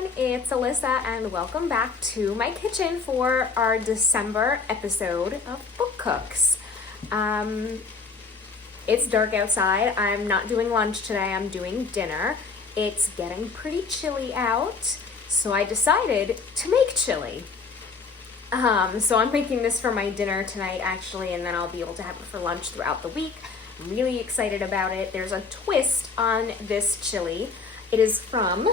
everyone, it's Alyssa and welcome back to my kitchen for our December episode of Book Cooks. It's dark outside. I'm not doing lunch today, I'm doing dinner. It's getting pretty chilly out, so I decided to make chili. So I'm making this for my dinner tonight actually, and then I'll be able to have it for lunch throughout the week. I'm really excited about it. There's a twist on this chili. It is from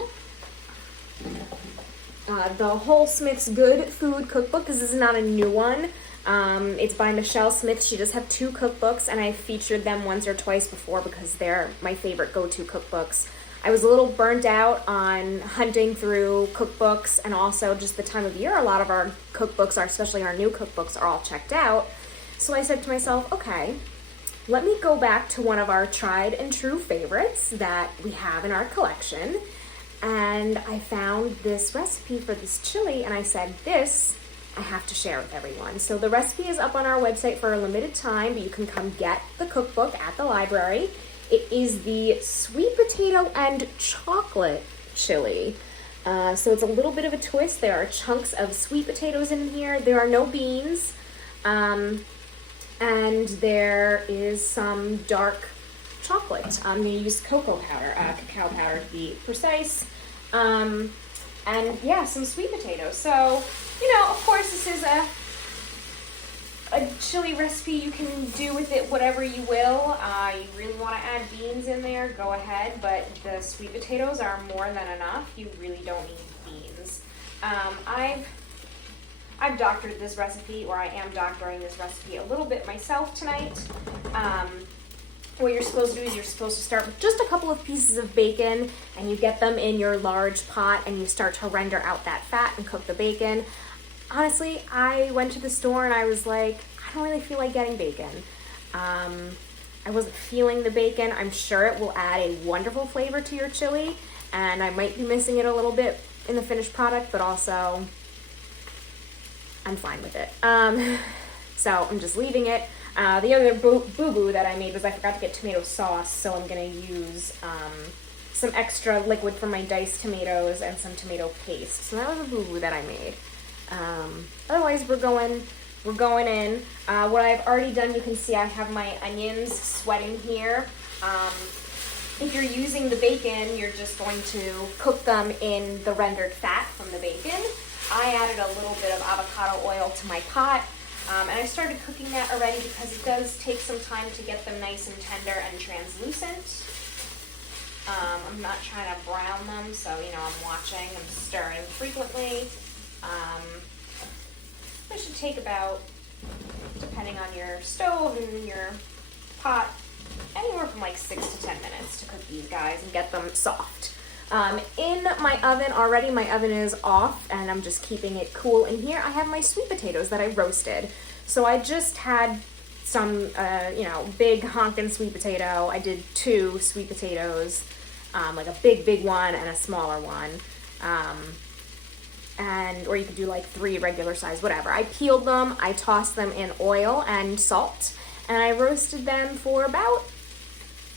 the Whole Smith's Good Food Cookbook. This is not a new one. It's by Michelle Smith. She does have two cookbooks, and I featured them once or twice before because they're my favorite go-to cookbooks. I was a little burnt out on hunting through cookbooks, and also just the time of year. A lot of our cookbooks, especially our new cookbooks, are all checked out. So I said to myself, okay, let me go back to one of our tried and true favorites that we have in our collection. And I found this recipe for this chili, and I said, this I have to share with everyone. So the recipe is up on our website for a limited time, but you can come get the cookbook at the library. It is the sweet potato and chocolate chili. So it's a little bit of a twist. There are chunks of sweet potatoes in here. There are no beans. And there is some dark chocolate. I'm going to use cacao powder to be precise. And yeah, some sweet potatoes. So, of course this is a chili recipe. You can do with it whatever you will. You really want to add beans in there, go ahead, but the sweet potatoes are more than enough. You really don't need beans. I've doctored this recipe, or I am doctoring this recipe a little bit myself tonight. What you're supposed to do is you're supposed to start with just a couple of pieces of bacon, and you get them in your large pot, and you start to render out that fat and cook the bacon. Honestly, I went to the store and I was like, I don't really feel like getting bacon. I wasn't feeling the bacon. I'm sure it will add a wonderful flavor to your chili, and I might be missing it a little bit in the finished product, but also I'm fine with it. So I'm just leaving it. The other boo-boo that I made was I forgot to get tomato sauce, so I'm going to use some extra liquid from my diced tomatoes and some tomato paste. So that was a boo-boo that I made. Otherwise, we're going in. What I've already done, you can see I have my onions sweating here. If you're using the bacon, you're just going to cook them in the rendered fat from the bacon. I added a little bit of avocado oil to my pot, and I started cooking that already because it does take some time to get them nice and tender and translucent. I'm not trying to brown them, so, I'm watching, I'm stirring frequently. It should take about, depending on your stove and your pot, anywhere from like 6 to 10 minutes to cook these guys and get them soft. In my oven already, my oven is off, and I'm just keeping it cool. In here, I have my sweet potatoes that I roasted. So I just had some, big honkin' sweet potato. I did 2 sweet potatoes, like a big one and a smaller one. Or you could do like 3 regular size, whatever. I peeled them, I tossed them in oil and salt, and I roasted them for about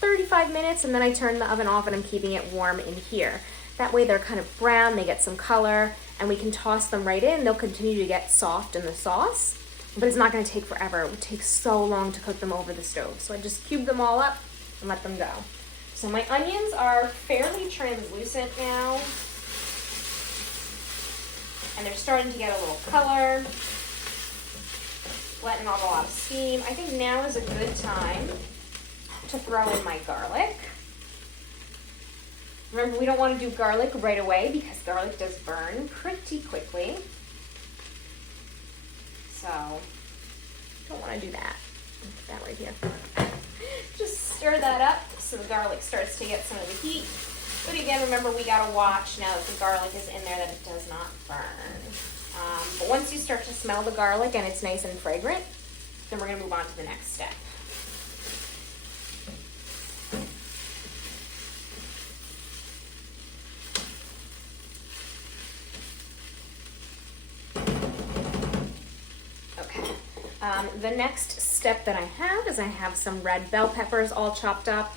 35 minutes, and then I turned the oven off, and I'm keeping it warm in here. That way they're kind of brown, they get some color, and we can toss them right in. They'll continue to get soft in the sauce, but it's not going to take forever. It would take so long to cook them over the stove. So I just cube them all up and let them go. So my onions are fairly translucent now, and they're starting to get a little color, letting off a lot of steam. I think now is a good time to throw in my garlic. Remember, we don't want to do garlic right away because garlic does burn pretty quickly. So, don't want to do that. Put that right here. Just stir that up so the garlic starts to get some of the heat. But again, remember, we gotta watch now that the garlic is in there that it does not burn. But once you start to smell the garlic and it's nice and fragrant, then we're gonna move on to the next step. The next step that I have is I have some red bell peppers all chopped up,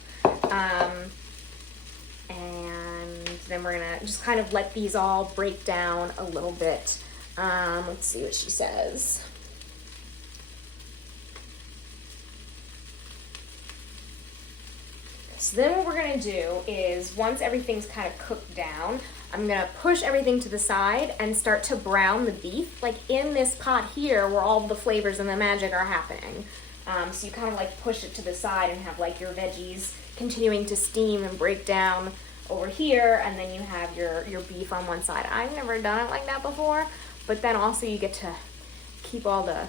and then we're gonna just kind of let these all break down a little bit. Let's see what she says. So then what we're gonna do is, once everything's kind of cooked down, I'm gonna push everything to the side and start to brown the beef, like in this pot here where all the flavors and the magic are happening. So you kind of like push it to the side and have like your veggies continuing to steam and break down over here, and then you have your beef on one side. I've never done it like that before, but then also you get to keep all the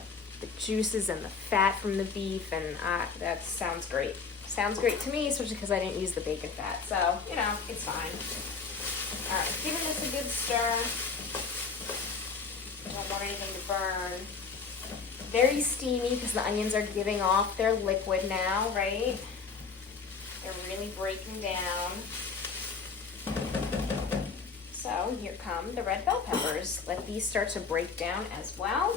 juices and the fat from the beef, and that sounds great. Sounds great to me, especially because I didn't use the bacon fat, so, you know, it's fine. All right, giving this a good stir. Don't want anything to burn. Very steamy because the onions are giving off their liquid now, right? They're really breaking down. So here come the red bell peppers. Let these start to break down as well.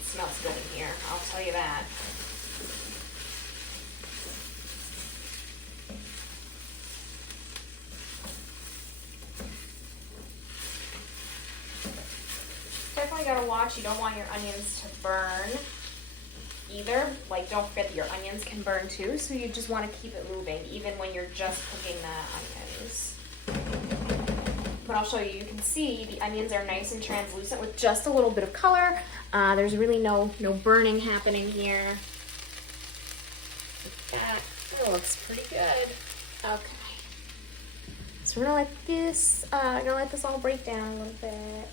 It smells good in here, I'll tell you that. Definitely gotta watch, you don't want your onions to burn either. Like, don't forget that your onions can burn too, so you just want to keep it moving even when you're just cooking the onions. But I'll show you, you can see the onions are nice and translucent with just a little bit of color. There's really no burning happening here. That looks pretty good. Okay. So we're gonna let this all break down a little bit.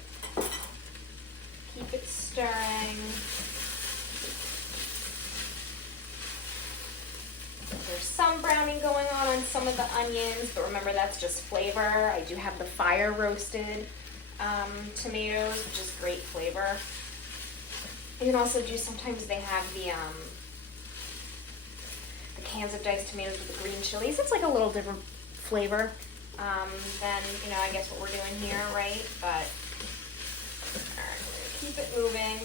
Keep it stirring. There's some browning going on some of the onions, but remember that's just flavor. I do have the fire roasted tomatoes, which is great flavor. You can also do, sometimes they have the cans of diced tomatoes with the green chilies. It's like a little different flavor than, you know, I guess what we're doing here, right? But alright, we're gonna keep it moving.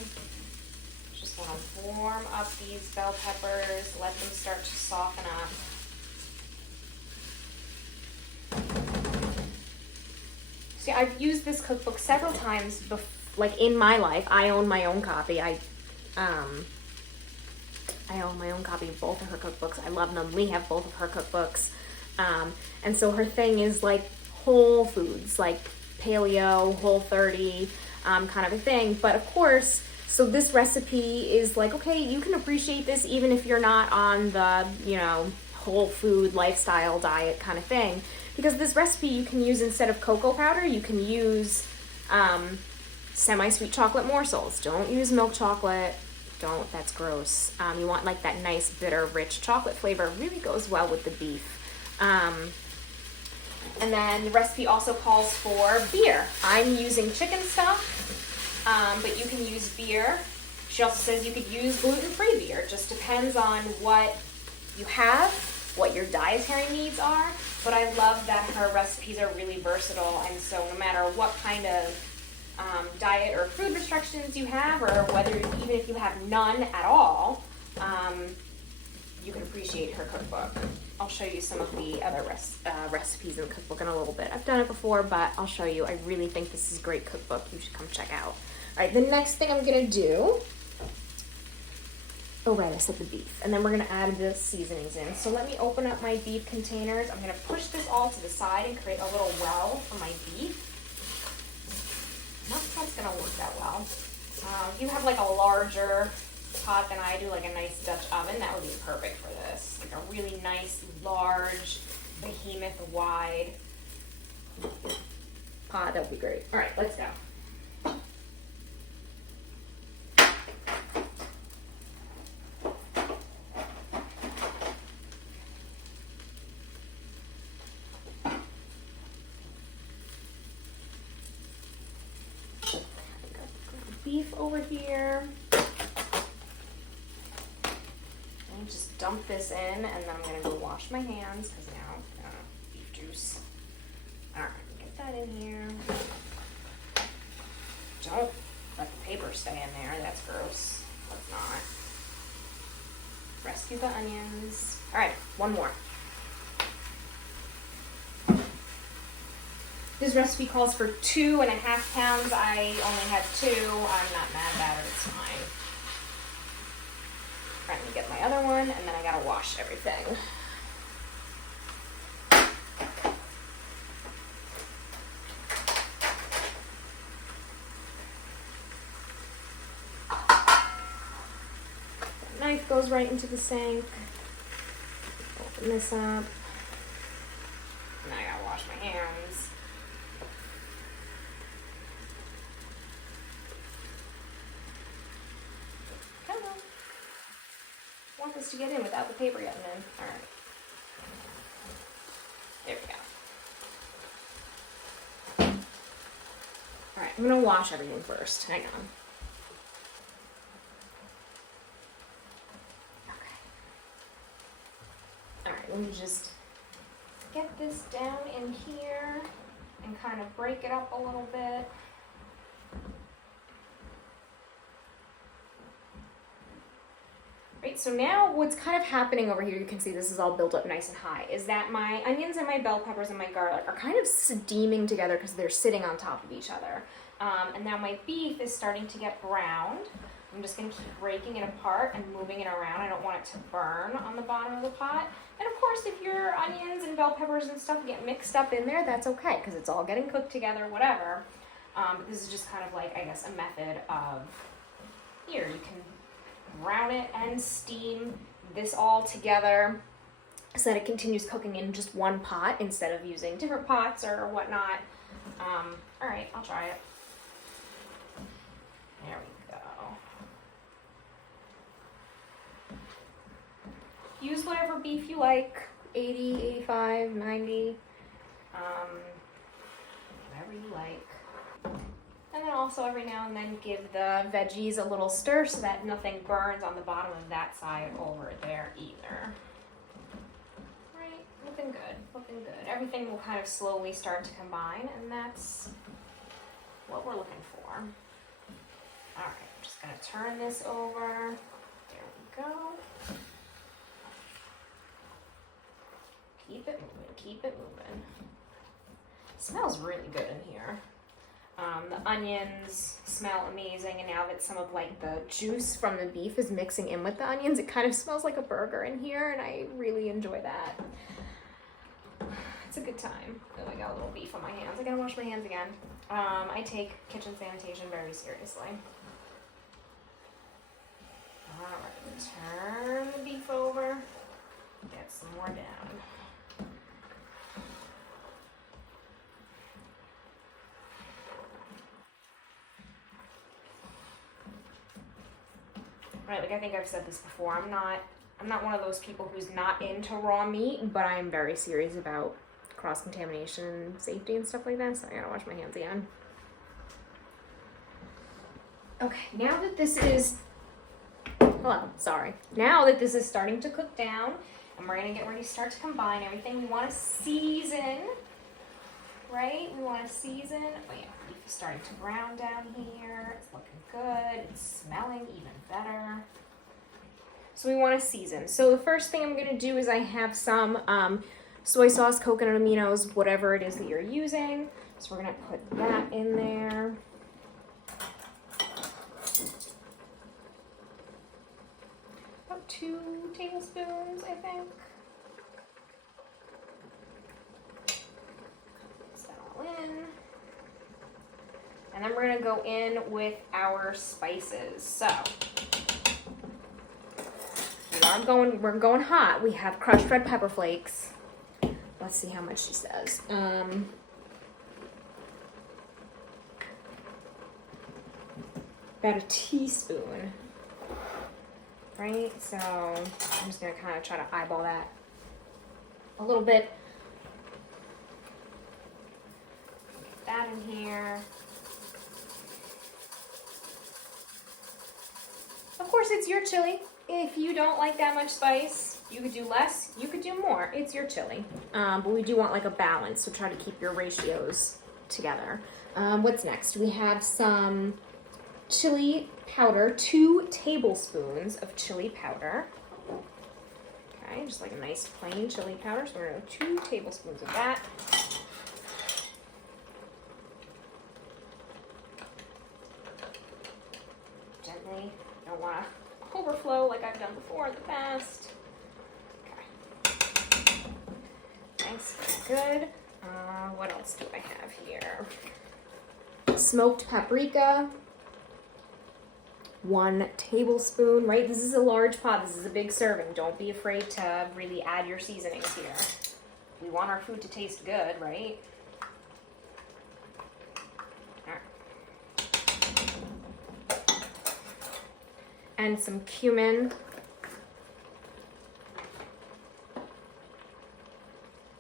Just want to warm up these bell peppers, let them start to soften up. See, I've used this cookbook several times like in my life. I own my own copy. I own my own copy of both of her cookbooks. I love them. We have both of her cookbooks. And so her thing is like whole foods, like paleo, Whole30, kind of a thing. But of course, so this recipe is like, okay, you can appreciate this even if you're not on the, you know, whole food lifestyle diet kind of thing. Because this recipe you can use, instead of cocoa powder, you can use semi-sweet chocolate morsels. Don't use milk chocolate. Don't, that's gross. You want like that nice bitter rich chocolate flavor. It really goes well with the beef. And then the recipe also calls for beer. I'm using chicken stock, but you can use beer. She also says you could use gluten-free beer. It just depends on what you have, what your dietary needs are. But I love that her recipes are really versatile, and so no matter what kind of diet or food restrictions you have, or whether even if you have none at all, you can appreciate her cookbook. I'll show you some of the other recipes in the cookbook in a little bit. I've done it before, but I'll show you. I really think this is a great cookbook. You should come check out. All right, the next thing I'm gonna do, oh right, I said the beef, and then we're gonna add the seasonings in. So let me open up my beef containers. I'm gonna push this all to the side and create a little well for my beef. Not that that's gonna work that well. If you have like a larger pot than I do, like a nice Dutch oven, that would be perfect for this. Like a really nice, large, behemoth wide pot, that would be great. All right, let's go. Beef over here. And just dump this in, and then I'm gonna go wash my hands because now beef juice. All right, get that in here. Don't let the paper peppers stay in there. That's gross. Let's not. Rescue the onions. All right, one more. This recipe calls for 2.5 pounds. I only had 2. I'm not mad about it. It's fine. All right, let me get my other one, and then I gotta wash everything. The knife goes right into the sink. Open this up. And I gotta wash my hands. Come on. I want this to get in without the paper getting in. Alright. There we go. Alright, I'm gonna wash everything first. Hang on. Let me just get this down in here and kind of break it up a little bit. Right, so now what's kind of happening over here, you can see this is all built up nice and high, is that my onions and my bell peppers and my garlic are kind of steaming together because they're sitting on top of each other. And now my beef is starting to get browned. I'm just going to keep breaking it apart and moving it around. I don't want it to burn on the bottom of the pot. And of course, if your onions and bell peppers and stuff get mixed up in there, that's okay, because it's all getting cooked together, whatever. But this is just kind of like, I guess, a method of, here, you can brown it and steam this all together so that it continues cooking in just one pot instead of using different pots or whatnot. All right, I'll try it. There we go. Use whatever beef you like, 80, 85, 90, whatever you like. And then also every now and then give the veggies a little stir so that nothing burns on the bottom of that side over there either. Right, looking good, looking good. Everything will kind of slowly start to combine, and that's what we're looking for. All right, I'm just gonna turn this over. There we go. Keep it moving, keep it moving. It smells really good in here. The onions smell amazing, and now that some of like the juice from the beef is mixing in with the onions, it kind of smells like a burger in here, and I really enjoy that. It's a good time. Oh, I got a little beef on my hands. I gotta wash my hands again. I take kitchen sanitation very seriously. Alright, turn the beef over, get some more down. Right, like I think I've said this before, I'm not one of those people who's not into raw meat, but I'm very serious about cross-contamination and safety and stuff like that, so I gotta wash my hands again. Okay, now that this is, now that this is starting to cook down, and we're gonna get ready to start to combine everything, we wanna season, right? We wanna season, oh yeah, beef is starting to brown down here, it's looking good, it's smelling even better. So we want to season. So the first thing I'm going to do is I have some soy sauce, coconut aminos, whatever it is that you're using. So we're going to put that in there. About 2 tablespoons, I think. Mix that all in. And then we're gonna go in with our spices. So we're going hot. We have crushed red pepper flakes. Let's see how much she says. About a teaspoon. Right? So I'm just gonna kind of try to eyeball that a little bit. Get that in here. Of course, it's your chili. If you don't like that much spice, you could do less, you could do more. It's your chili. But we do want like a balance, so try to keep your ratios together. What's next? We have some chili powder, 2 tablespoons of chili powder. Okay, just like a nice plain chili powder. So we're going to go 2 tablespoons of that. Gently, don't want to overflow like I've done before in the past. Okay. Nice, good. What else do I have here? Smoked paprika, 1 tablespoon, right? This is a large pot. This is a big serving. Don't be afraid to really add your seasonings here. We want our food to taste good, right? All right. And some cumin,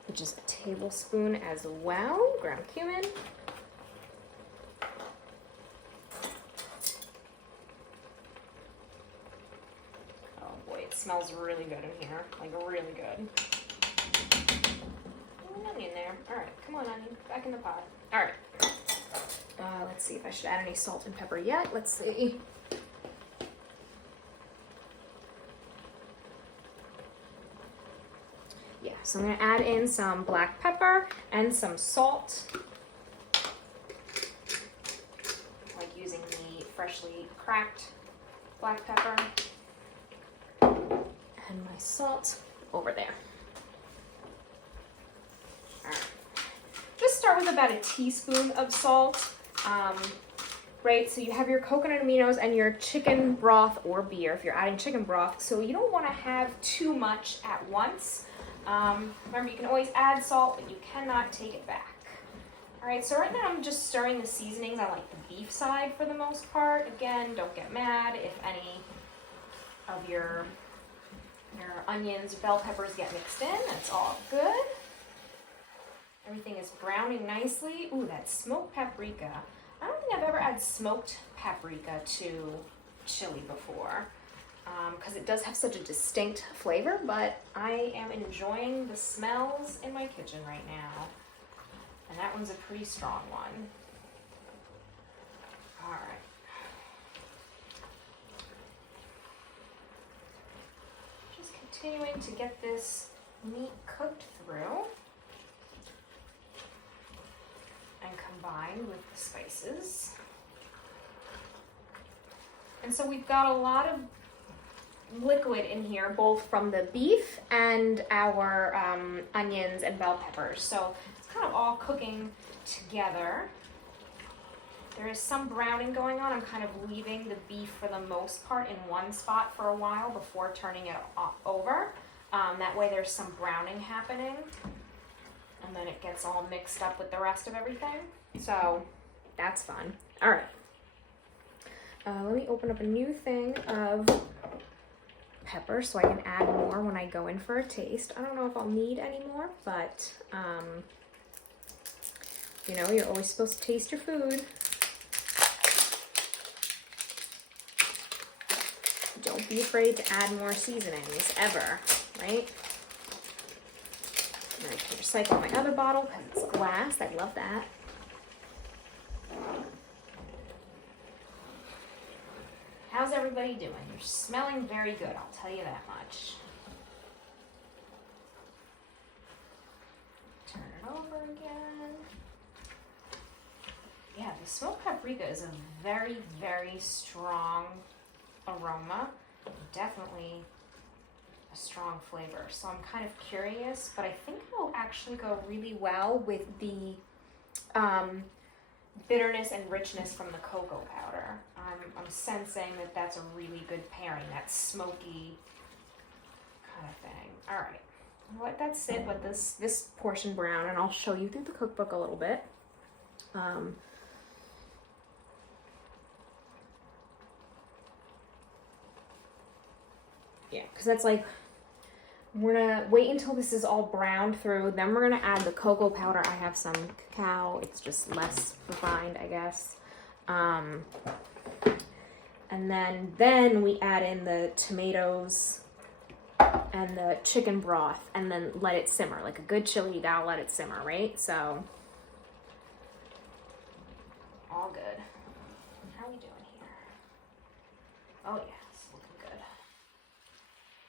which is a tablespoon as well, ground cumin. Smells really good in here, like really good. An onion there. All right, come on, onion, back in the pot. All right. Let's see if I should add any salt and pepper yet. Let's see. Yeah, so I'm gonna add in some black pepper and some salt. Like using the freshly cracked black pepper. And my salt over there. All right. Just start with about a teaspoon of salt, right? So you have your coconut aminos and your chicken broth or beer if you're adding chicken broth. So you don't want to have too much at once. Remember, you can always add salt, but you cannot take it back. All right, so right now I'm just stirring the seasonings on like the beef side for the most part. Again, don't get mad if any of your onions, bell peppers get mixed in. That's all good. Everything is browning nicely. Ooh, that smoked paprika. I don't think I've ever added smoked paprika to chili before because it does have such a distinct flavor, but I am enjoying the smells in my kitchen right now. And that one's a pretty strong one. All right. Continuing to get this meat cooked through and combined with the spices. And so we've got a lot of liquid in here, both from the beef and our onions and bell peppers. So it's kind of all cooking together. There is some browning going on. I'm kind of leaving the beef for the most part in one spot for a while before turning it over. That way there's some browning happening and then it gets all mixed up with the rest of everything. So that's fun. All right. Let me open up a new thing of pepper so I can add more when I go in for a taste. I don't know if I'll need any more, but you know, you're always supposed to taste your food. Don't be afraid to add more seasonings, ever, right? And I can recycle my other bottle because it's glass. I love that. How's everybody doing? You're smelling very good, I'll tell you that much. Turn it over again. Yeah, the smoked paprika is a very, very strong aroma. Definitely a strong flavor. So I'm kind of curious, but I think it'll actually go really well with the bitterness and richness from the cocoa powder. I'm sensing that that's a really good pairing, that smoky kind of thing. All right, I'll let that sit with this portion brown, and I'll show you through the cookbook a little bit. Yeah, because that's like, we're gonna wait until this is all browned through, then we're gonna add the cocoa powder. I have some cacao, it's just less refined, I guess. And then we add in the tomatoes and the chicken broth and then let it simmer. Like a good chili, you gotta let it simmer, right? So, all good. How are we doing here? Oh yeah, it's looking good.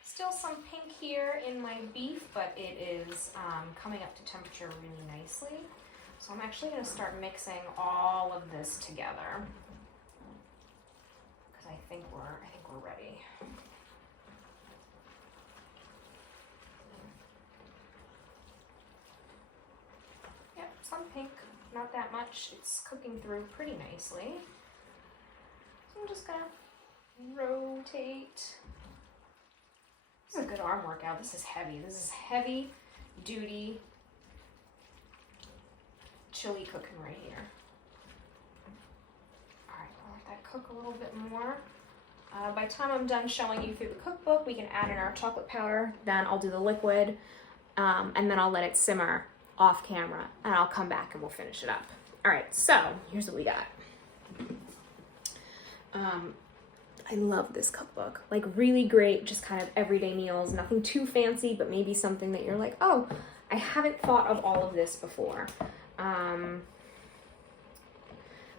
Still some pink here in my beef, but it is coming up to temperature really nicely. So I'm actually going to start mixing all of this together because I think we're ready. Yep, some pink, not that much. It's cooking through pretty nicely. So I'm just gonna rotate. This is a good arm workout. This is heavy. This is heavy duty chili cooking right here. All right, I'll let that cook a little bit more. By the time I'm done showing you through the cookbook, we can add in our chocolate powder. Then I'll do the liquid, and then I'll let it simmer off camera, and I'll come back and we'll finish it up. All right, so here's what we got. I love this cookbook. Like, really great, just kind of everyday meals. Nothing too fancy, but maybe something that you're like, oh, I haven't thought of all of this before.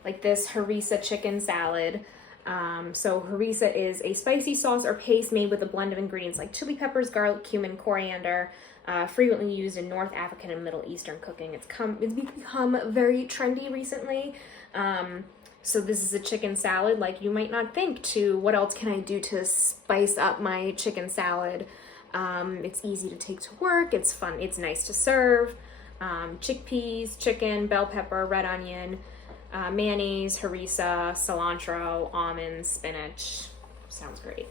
Like this Harissa chicken salad. So Harissa is a spicy sauce or paste made with a blend of ingredients like chili peppers, garlic, cumin, coriander, frequently used in North African and Middle Eastern cooking. It's become very trendy recently. So this is a chicken salad. Like, you might not think to, what else can I do to spice up my chicken salad? It's easy to take to work. It's fun. It's nice to serve. Chickpeas, chicken, bell pepper, red onion, mayonnaise, harissa, cilantro, almonds, spinach. Sounds great.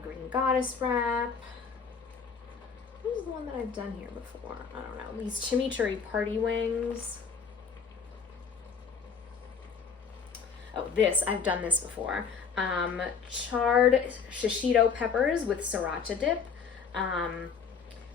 Green goddess wrap. What was the one that I've done here before? I don't know. These chimichurri party wings. Oh, this, I've done this before. Charred shishito peppers with sriracha dip.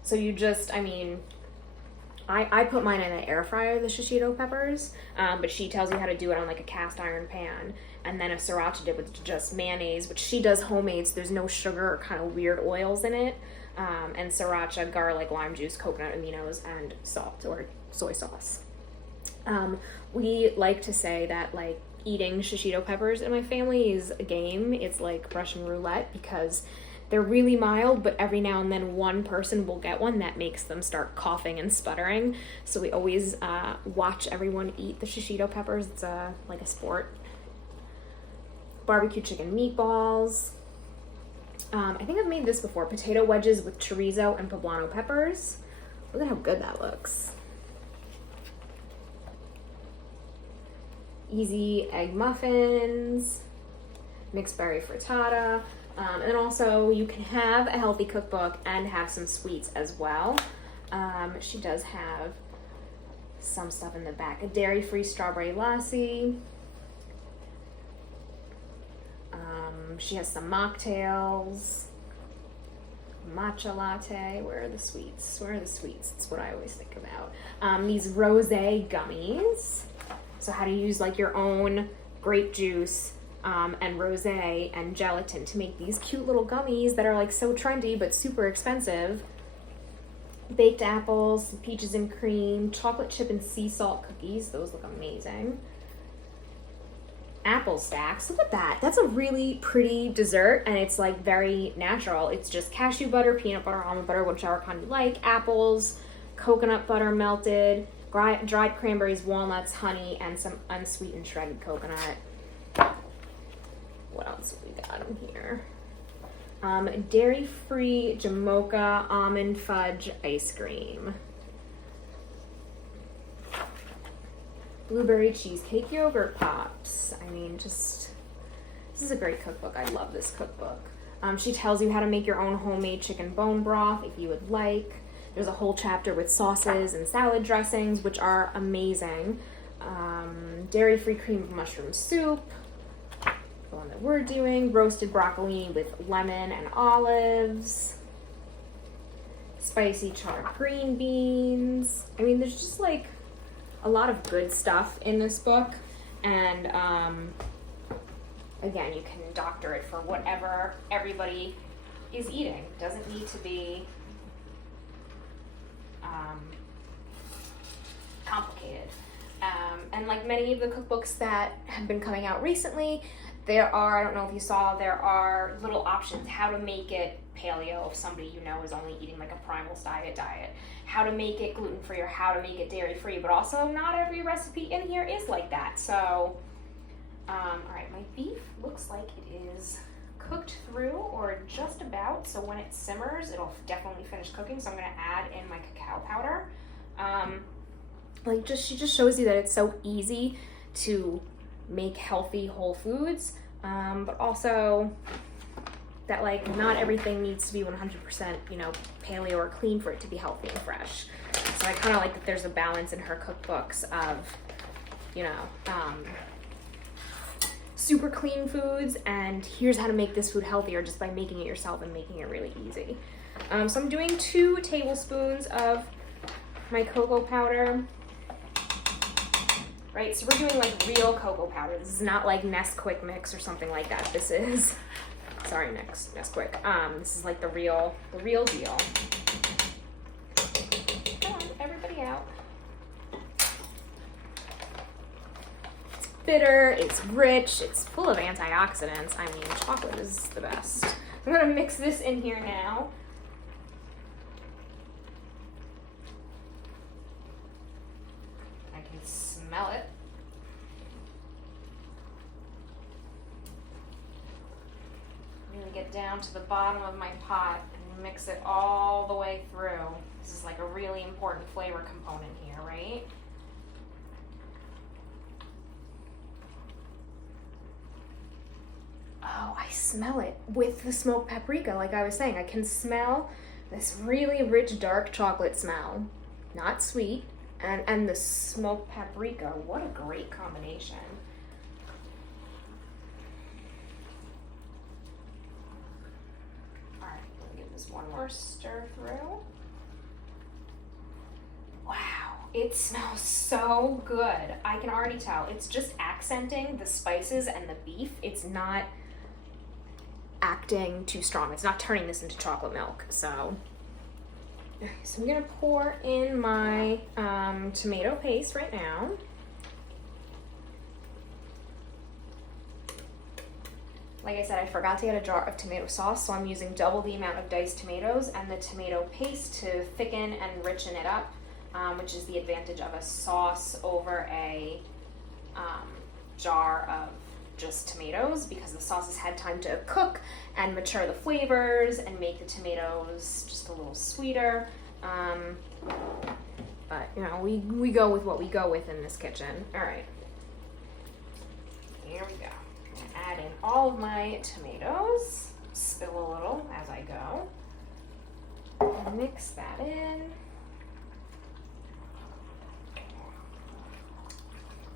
So you just, I put mine in an air fryer, the shishito peppers, but she tells you how to do it on like a cast iron pan. And then a sriracha dip with just mayonnaise, which she does homemade, so there's no sugar or kind of weird oils in it. And sriracha, garlic, lime juice, coconut aminos, and salt or soy sauce. We like to say that like eating shishito peppers in my family is a game. It's like Russian roulette because they're really mild, but every now and then one person will get one that makes them start coughing and sputtering. So we always watch everyone eat the shishito peppers. It's like a sport. Barbecue chicken meatballs. I think I've made this before. Potato wedges with chorizo and poblano peppers. Look at how good that looks. Easy egg muffins, mixed berry frittata, and then also you can have a healthy cookbook and have some sweets as well. She does have some stuff in the back. A dairy-free strawberry lassi. She has some mocktails, matcha latte. Where are the sweets? Where are the sweets? That's what I always think about. These rosé gummies. So how to use like your own grape juice and rosé and gelatin to make these cute little gummies that are like so trendy but super expensive. Baked apples, peaches and cream, chocolate chip and sea salt cookies. Those look amazing. Apple stacks. Look at that. That's a really pretty dessert and it's like very natural. It's just cashew butter, peanut butter, almond butter, whichever kind you like, apples, coconut butter melted, dried cranberries, walnuts, honey, and some unsweetened shredded coconut. What else have we got in here? Dairy-free Jamocha almond fudge ice cream. Blueberry cheesecake yogurt pops. This is a great cookbook. I love this cookbook. She tells you how to make your own homemade chicken bone broth if you would like. There's a whole chapter with sauces and salad dressings, which are amazing. Dairy-free cream of mushroom soup. The one that we're doing. Roasted broccoli with lemon and olives. Spicy charred green beans. There's just like a lot of good stuff in this book. And again, you can doctor it for whatever everybody is eating. It doesn't need to be complicated. And like many of the cookbooks that have been coming out recently, there are, I don't know if you saw, there are little options how to make it paleo if somebody you know is only eating like a primal diet, how to make it gluten-free or how to make it dairy-free, but also not every recipe in here is like that. So, all right, my beef looks like it is cooked through or just about, so when it simmers, it'll definitely finish cooking, so I'm gonna add in my cacao powder. She just shows you that it's so easy to make healthy whole foods, but also that like not everything needs to be 100%, you know, paleo or clean for it to be healthy and fresh. So I kind of like that there's a balance in her cookbooks of, you know, super clean foods and here's how to make this food healthier just by making it yourself and making it really easy. So I'm doing 2 tablespoons of my cocoa powder. Right, so we're doing like real cocoa powder. This is not like Nesquik mix or something like that. This is, sorry, Nesquik. This is like the real deal. Come on, everybody out. It's bitter, it's rich, it's full of antioxidants. I mean, chocolate is the best. I'm gonna mix this in here now. Smell it. Really get down to the bottom of my pot and mix it all the way through. This is like a really important flavor component here, right? Oh, I smell it with the smoked paprika. Like I was saying, I can smell this really rich dark chocolate smell. Not sweet. And the smoked paprika, what a great combination. All right, let me give this one more stir through. Wow, it smells so good. I can already tell. It's just accenting the spices and the beef. It's not acting too strong. It's not turning this into chocolate milk, so. So I'm gonna pour in my tomato paste right now. Like I said, I forgot to get a jar of tomato sauce, so I'm using double the amount of diced tomatoes and the tomato paste to thicken and richen it up, which is the advantage of a sauce over a jar of just tomatoes, because the sauce has had time to cook and mature the flavors and make the tomatoes just a little sweeter. But you know, we go with what we go with in this kitchen. All right, here we go. Add in all of my tomatoes, spill a little as I go, mix that in.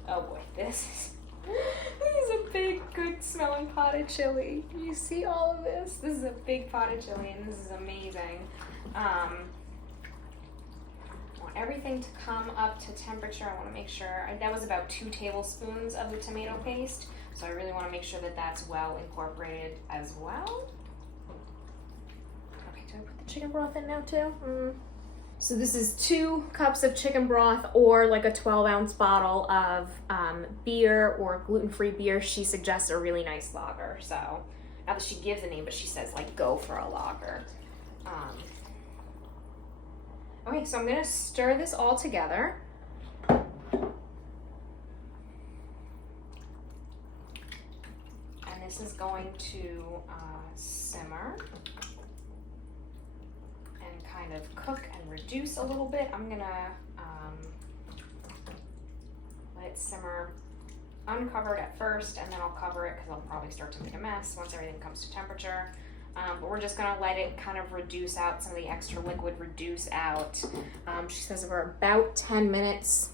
Oh boy, this is a big, good smelling pot of chili. You see all of this? This is a big pot of chili and this is amazing. I want everything to come up to temperature. I want to make sure, that was about 2 tablespoons of the tomato paste, so I really want to make sure that that's well incorporated as well. Okay, do I put the chicken broth in now too? So this is 2 cups of chicken broth, or like a 12-ounce bottle of beer or gluten-free beer. She suggests a really nice lager. So not that she gives a name, but she says like go for a lager. Okay, so I'm gonna stir this all together. And this is going to simmer and kind of cook and reduce a little bit. I'm gonna let it simmer uncovered at first, and then I'll cover it because I'll probably start to make a mess once everything comes to temperature. But we're just gonna let it kind of reduce out, some of the extra liquid reduce out. She says for about 10 minutes.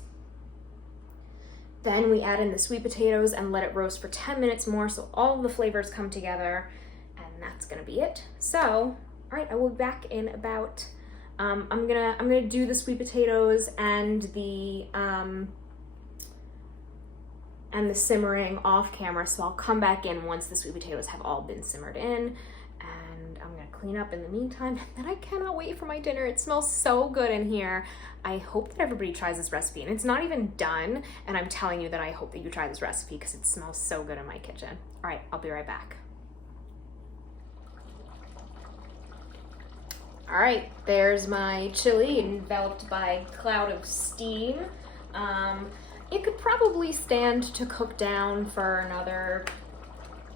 Then we add in the sweet potatoes and let it roast for 10 minutes more so all of the flavors come together, and that's gonna be it. So, all right, I will be back in about, I'm gonna do the sweet potatoes and the simmering off camera, so I'll come back in once the sweet potatoes have all been simmered in, and I'm gonna clean up in the meantime, and I cannot wait for my dinner. It smells so good in here. I hope that everybody tries this recipe, and it's not even done, and I'm telling you that I hope that you try this recipe because it smells so good in my kitchen. All right, I'll be right back. All right, there's my chili enveloped by a cloud of steam. It could probably stand to cook down for another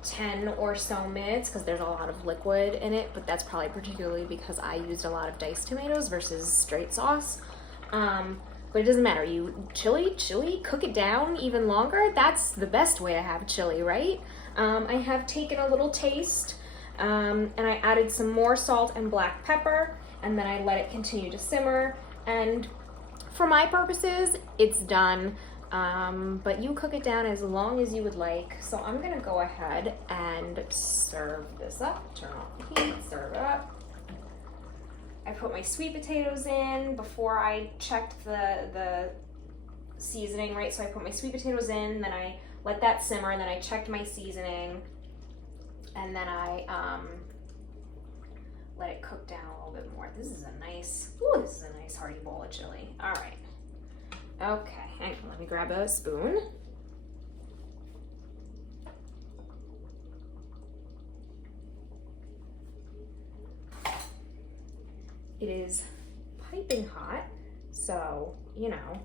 10 or so minutes because there's a lot of liquid in it, but that's probably particularly because I used a lot of diced tomatoes versus straight sauce. But it doesn't matter. Chili, cook it down even longer. That's the best way to have chili, right? I have taken a little taste, and I added some more salt and black pepper, and then I let it continue to simmer. And for my purposes, it's done. But you cook it down as long as you would like. So I'm gonna go ahead and serve this up. Turn off the heat, serve it up. I put my sweet potatoes in before I checked the seasoning, right? So I put my sweet potatoes in, then I let that simmer, and then I checked my seasoning, and then I let it cook down a little bit more. This is a nice hearty bowl of chili. All right. Okay, hang on, let me grab a spoon. It is piping hot, so, you know,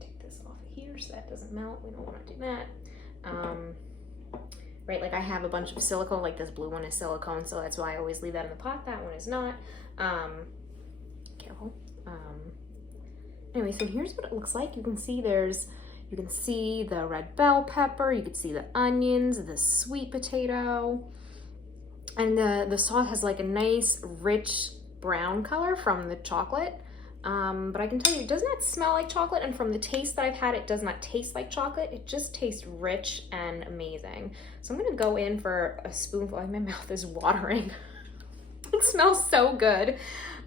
take this off of here so that doesn't melt. We don't want to do that. Right, like I have a bunch of silicone, like this blue one is silicone, so that's why I always leave that in the pot. That one is not. Careful. Anyway, so here's what it looks like. You can see the red bell pepper, you can see the onions, the sweet potato, and the sauce has like a nice rich brown color from the chocolate. But I can tell you, it does not smell like chocolate, and from the taste that I've had, it does not taste like chocolate. It just tastes rich and amazing. So I'm gonna go in for a spoonful. My mouth is watering. It smells so good.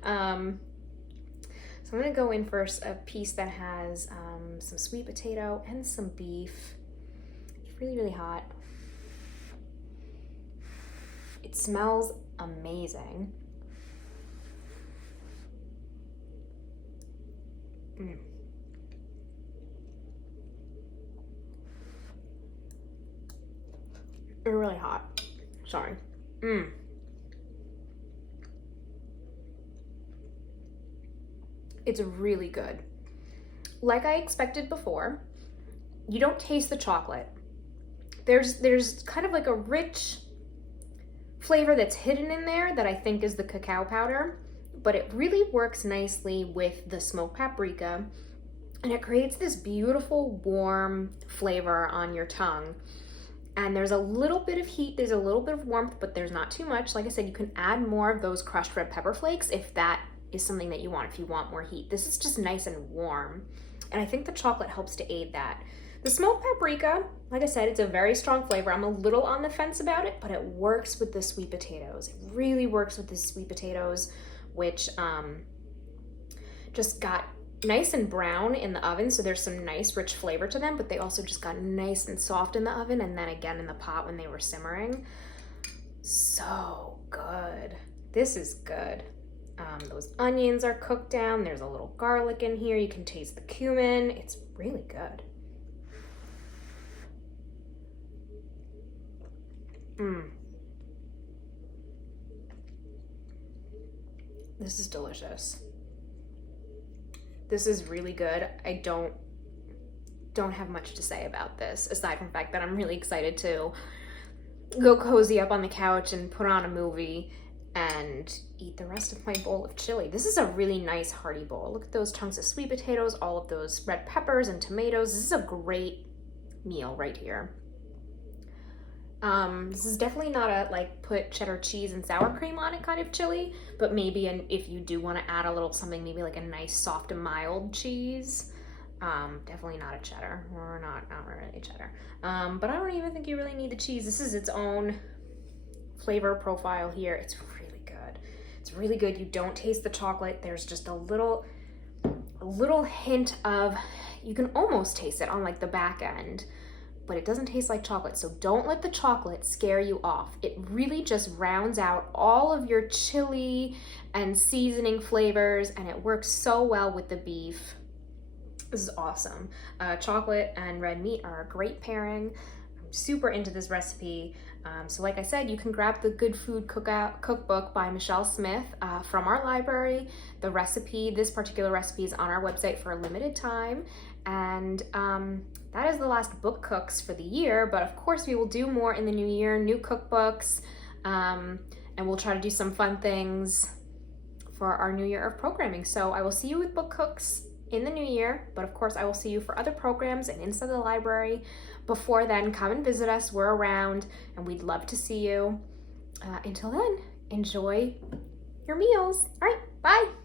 So I'm gonna go in first a piece that has some sweet potato and some beef. It's really, really hot. It smells amazing. They're really hot. Sorry. It's really good. Like I expected before, you don't taste the chocolate. There's kind of like a rich flavor that's hidden in there that I think is the cacao powder, but it really works nicely with the smoked paprika, and it creates this beautiful warm flavor on your tongue. And there's a little bit of heat, there's a little bit of warmth, but there's not too much. Like I said, you can add more of those crushed red pepper flakes if that is something that you want, if you want more heat. This is just nice and warm, and I think the chocolate helps to aid that. The smoked paprika, like I said, it's a very strong flavor. I'm a little on the fence about it, but it works with the sweet potatoes. It really works with the sweet potatoes, which just got nice and brown in the oven, so there's some nice rich flavor to them, but they also just got nice and soft in the oven, and then again in the pot when they were simmering. So good. This is good. Those onions are cooked down. There's a little garlic in here. You can taste the cumin. It's really good. This is delicious. This is really good. I don't have much to say about this, aside from the fact that I'm really excited to go cozy up on the couch and put on a movie and eat the rest of my bowl of chili. This is a really nice hearty bowl. Look at those chunks of sweet potatoes, all of those red peppers and tomatoes. This is a great meal right here. This is definitely not a like put cheddar cheese and sour cream on it kind of chili, but maybe if you do want to add a little something, maybe like a nice soft and mild cheese. Definitely not a cheddar, or not really cheddar. But I don't even think you really need the cheese. This is its own flavor profile here. It's really good. It's really good. You don't taste the chocolate. There's just a little hint of, you can almost taste it on like the back end, but it doesn't taste like chocolate. So don't let the chocolate scare you off. It really just rounds out all of your chili and seasoning flavors, and it works so well with the beef. This is awesome. Chocolate and red meat are a great pairing. I'm super into this recipe. So like I said, you can grab the Good Food Cookbook by Michelle Smith from our library. This particular recipe is on our website for a limited time. And that is the last book cooks for the year, but of course we will do more in the new year, new cookbooks, and we'll try to do some fun things for our new year of programming. So I will see you with book cooks in the new year, but of course I will see you for other programs and inside the library. Before then, come and visit us. We're around and we'd love to see you. Until then, enjoy your meals. All right, bye.